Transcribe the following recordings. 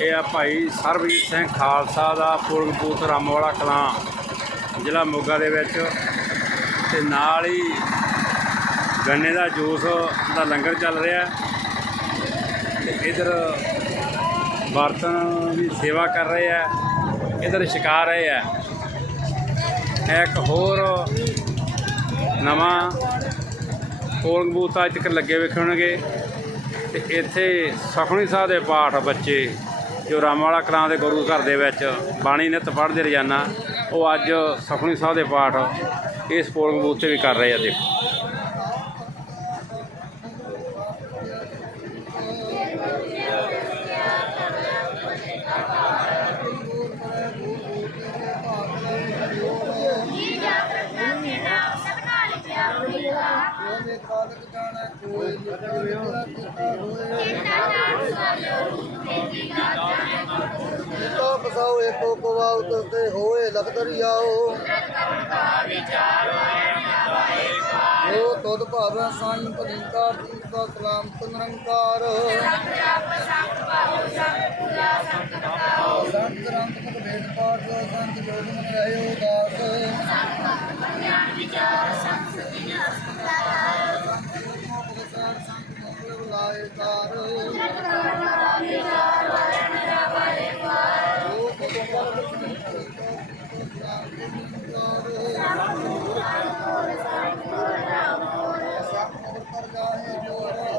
ਇਹ ਆ ਭਾਈ ਸਰਬਜੀਤ ਸਿੰਘ ਖਾਲਸਾ ਦਾ ਪੁਰਗਪੂਤ ਰਾਮਵਾਲਾ ਕਲਾਂ, ਜ਼ਿਲ੍ਹਾ ਮੋਗਾ ਦੇ ਵਿੱਚ। ਤੇ ਨਾਲ ਹੀ ਗੰਨੇ ਦਾ ਜੂਸ ਦਾ ਲੰਗਰ ਚੱਲ ਰਿਹਾ। ਤੇ ਇਧਰ ਬਰਤਨ ਦੀ ਸੇਵਾ ਕਰ ਰਹੇ ਆ। ਇਧਰ ਛਕਾ ਰਹੇ ਆ। ਇੱਕ ਹੋਰ ਨਵਾਂ ਪੋਲਿੰਗ ਅੱਜ ਤੱਕ ਲੱਗੇ ਵੇਖਣਗੇ। ਤੇ ਇੱਥੇ ਸਖਣੀ ਸਾਹਿਬ ਦੇ ਪਾਠ ਬੱਚੇ ਜੋ ਰਾਮਵਾਲਾ ਕਲਾਂ ਦੇ ਗੁਰੂ ਘਰ ਦੇ ਵਿੱਚ ਬਾਣੀ ਨਿਤ ਪੜ੍ਹਦੇ ਰੋਜ਼ਾਨਾ, ਉਹ ਅੱਜ ਸਖਣੀ ਸਾਹਿਬ ਦੇ ਪਾਠ ਇਸ ਪੋਲਿੰਗ ਬੂਥ 'ਤੇ ਵੀ ਕਰ ਰਹੇ ਆ ਦੇਖੋ ਤੋ ਬਸਾਓ ਏਕੋ ਪਵਾਉ ਤੇ ਹੋਏ ਲਖਤਰੀ ਆਓ। ਜੋ ਤੁਧ ਭਾਵੈ ਸਾਈਂ ਭਲੀ ਕਾਰ ਦੀਪਾ ਕਲਾਮ ਨਿਰੰਕਾਰ ਸੰਤ ਰੰਗ ਮੁਖ ਵੇਦ ਪਾਠ, ਸੰਤ ਜੋਗ ਮਨ ਰਹਿਓ ਦਾਸ ਸੰਤ ਮੰਗਲ ਬੁਲਾਏ ਸੰਤ ਕਰ ਜਾਏ ਜੋ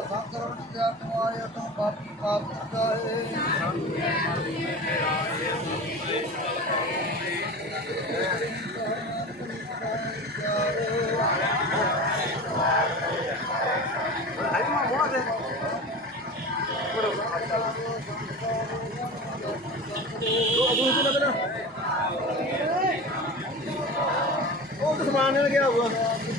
ਸੰਕਰਣ ਜਾ ਉਹ ਤਾਂ ਸਮਾਨ ਲੈ ਗਿਆ ਹੋਊਗਾ।